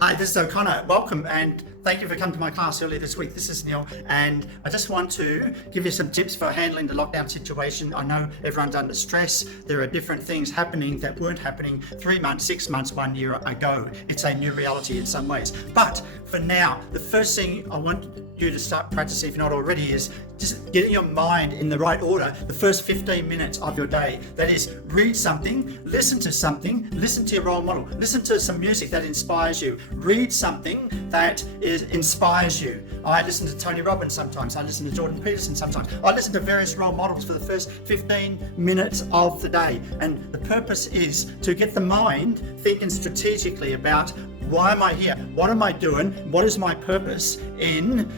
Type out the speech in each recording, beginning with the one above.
Hi, this is O'Connor. Welcome and thank you for coming to my class earlier this week. This is Neil and I just want to give you some tips for handling the lockdown situation. I know everyone's under stress. There are different things happening that weren't happening 3 months, 6 months, 1 year ago. It's a new reality in some ways. But for now, the first thing I want you to start practicing, if not already, is just getting your mind in the right order the first 15 minutes of your day. That is, read something, listen to your role model, listen to some music that inspires you, read something that inspires you. I listen to Tony Robbins sometimes, I listen to Jordan Peterson sometimes, I listen to various role models for the first 15 minutes of the day. And the purpose is to get the mind thinking strategically about, why am I here? What am I doing? What is my purpose in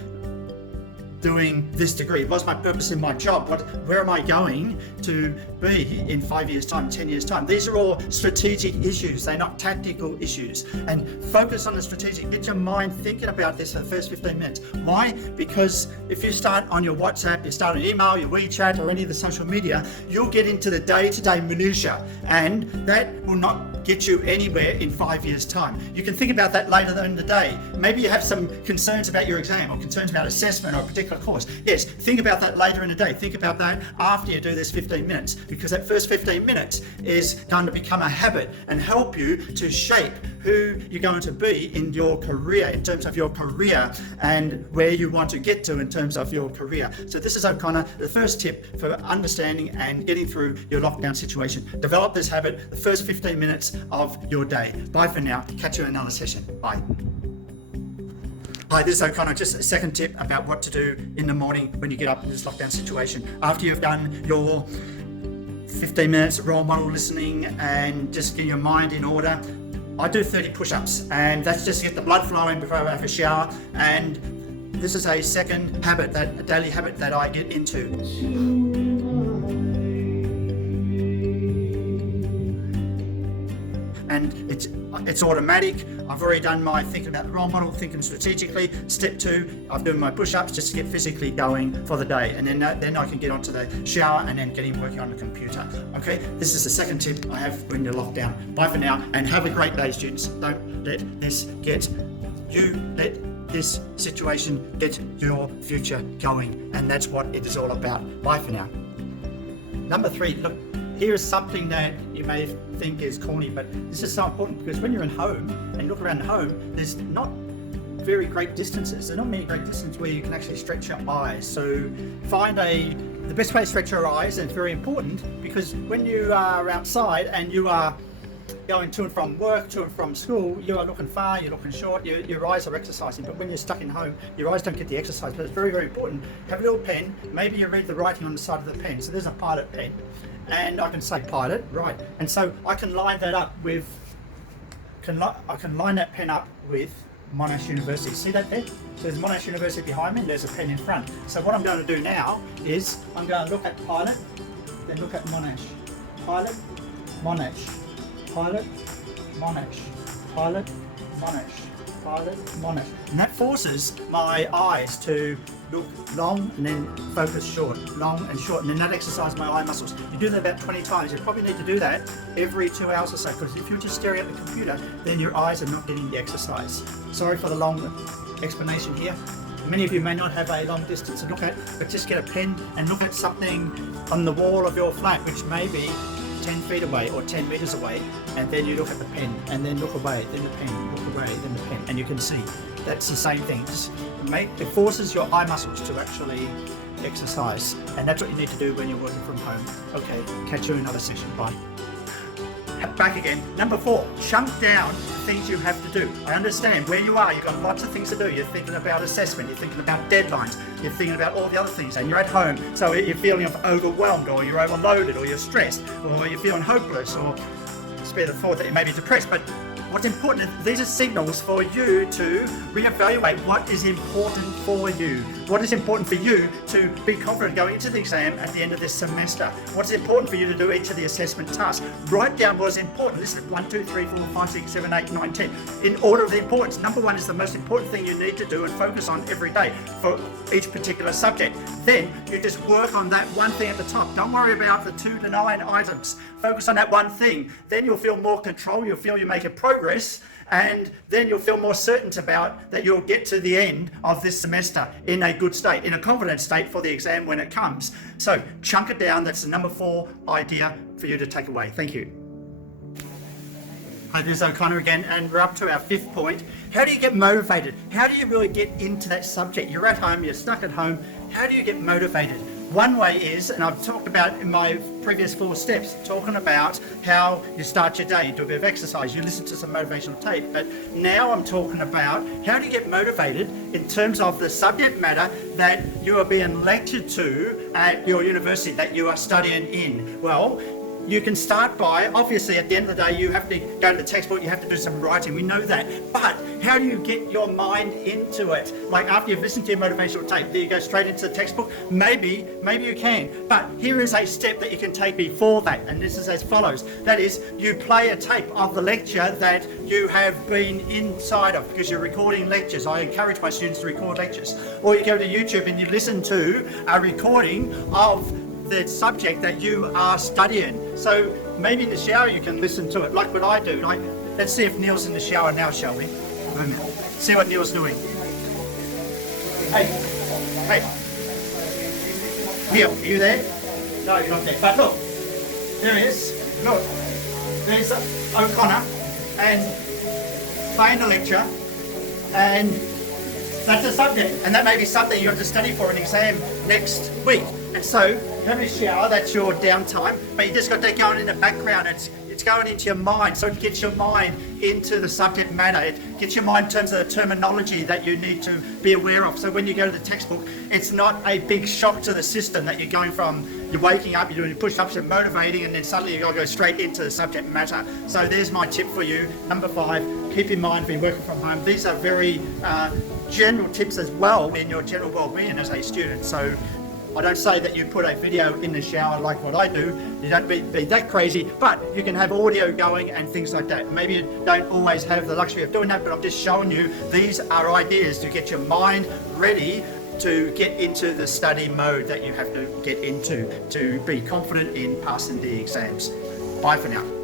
doing this degree? What's my purpose in my job? Where am I going to be in 5 years' time, 10 years' time? These are all strategic issues. They're not tactical issues. And focus on the strategic. Get your mind thinking about this for the first 15 minutes. Why? Because if you start on your WhatsApp, you start on email, your WeChat, or any of the social media, you'll get into the day-to-day minutiae, and that will not get you anywhere in 5 years' time. You can think about that later in the day. Maybe you have some concerns about your exam or concerns about assessment or a particular course. Yes, think about that later in the day. Think about that after you do this 15 minutes, because that first 15 minutes is going to become a habit and help you to shape who you're going to be in your career, in terms of your career and where you want to get to in terms of your career. So this is O'Connor, the first tip for understanding and getting through your lockdown situation. Develop this habit the first 15 minutes of your day. Bye for now. Catch you in another session. Bye. Hi, this is O'Connor. Just a second tip about what to do in the morning when you get up in this lockdown situation. After you've done your 15 minutes of role model listening and just get your mind in order, I do 30 push-ups, and that's just to get the blood flowing before I have a shower. And this is a second habit, a daily habit that I get into. And it's automatic. I've already done my thinking about the role model, thinking strategically. Step 2, I've done my push-ups just to get physically going for the day, and then I can get onto the shower and then get working on the computer. Okay, this is the second tip I have when you're locked down. Bye for now, and have a great day, students. Don't let this get you. Let this situation get your future going, and that's what it is all about. Bye for now. Number 3, look. Here is something that you may think is corny, but this is so important, because when you're in home and look around home, there's not very great distances. There are not many great distances where you can actually stretch your eyes. So find the best way to stretch your eyes, and it's very important, because when you are outside and you are going to and from work, to and from school, you are looking far, you're looking short, your eyes are exercising. But when you're stuck in home, your eyes don't get the exercise. But it's very, very important. Have a little pen. Maybe you read the writing on the side of the pen. So there's a pilot pen, and I can say pilot, right? And so I can line that up with, I can line that pen up with Monash University. See that there? So there's Monash University behind me, and there's a pen in front. So what I'm going to do now is I'm going to look at pilot, then look at Monash. Pilot, Monash. Pilot, Monash. Pilot, Monash. Pilot, Monash. And that forces my eyes to look long and then focus short, long and short, and then that exercises my eye muscles. You do that about 20 times. You probably need to do that every 2 hours or so, because if you're just staring at the computer, then your eyes are not getting the exercise. Sorry for the long explanation here. Many of you may not have a long distance to look at, but just get a pen and look at something on the wall of your flat, which may be 10 feet away or 10 meters away, and then you look at the pen, and then look away, then the pen, look away, then the pen, and you can see that's the same thing. It forces your eye muscles to actually exercise, and that's what you need to do when you're working from home. Okay, catch you in another session. Bye. Back again. Number 4, chunk down things you have to do. I understand where you are, you've got lots of things to do. You're thinking about assessment, you're thinking about deadlines, you're thinking about all the other things, and you're at home, so you're feeling overwhelmed, or you're overloaded, or you're stressed, or you're feeling hopeless, or spare the thought that you may be depressed. But what's important is these are signals for you to reevaluate what is important for you. What is important for you to be confident going into the exam at the end of this semester? What's important for you to do each of the assessment tasks? Write down what is important. List it 1, 2, 3, 4, 5, 6, 7, 8, 9, 10. In order of the importance. Number 1 is the most important thing you need to do and focus on every day for each particular subject. Then you just work on that one thing at the top. Don't worry about the 2 to 9 items. Focus on that one thing. Then you'll feel more control. You'll feel you're making progress, and then you'll feel more certain about that you'll get to the end of this semester in a good state, in a confident state for the exam when it comes. So chunk it down. That's the number 4 idea for you to take away. Thank you. Hi, this is O'Connor again, and we're up to our 5th point. How do you get motivated? How do you really get into that subject? You're at home, you're stuck at home. How do you get motivated? One way is, and I've talked about in my previous 4 steps, talking about how you start your day, you do a bit of exercise, you listen to some motivational tape, but now I'm talking about how do you get motivated in terms of the subject matter that you are being lectured to at your university, that you are studying in. Well, you can start by, obviously at the end of the day, you have to go to the textbook, you have to do some writing, we know that. But how do you get your mind into it? Like after you've listened to your motivational tape, do you go straight into the textbook? Maybe you can. But here is a step that you can take before that, and this is as follows. That is, you play a tape of the lecture that you have been inside of, because you're recording lectures. I encourage my students to record lectures. Or you go to YouTube and you listen to a recording of the subject that you are studying. So maybe in the shower you can listen to it, like what I do. Like, let's see if Neil's in the shower now, shall we? See what Neil's doing. Hey. Neil, are you there? No, you're not there. But look, there he is. Look, there's O'Connor and playing the lecture, and that's a subject, and that may be something you have to study for an exam next week. And so, having a shower, that's your downtime, but you just got that going in the background. It's going into your mind, so it gets your mind into the subject matter. It gets your mind in terms of the terminology that you need to be aware of. So when you go to the textbook, it's not a big shock to the system that you're going from, you're waking up, you're doing push-ups, you're motivating, and then suddenly you've got to go straight into the subject matter. So there's my tip for you. Number 5, keep in mind when working from home. These are very general tips as well in your general well-being as a student. So I don't say that you put a video in the shower like what I do. You don't be that crazy, but you can have audio going and things like that. Maybe you don't always have the luxury of doing that, but I'm just showing you these are ideas to get your mind ready to get into the study mode that you have to get into to be confident in passing the exams. Bye for now.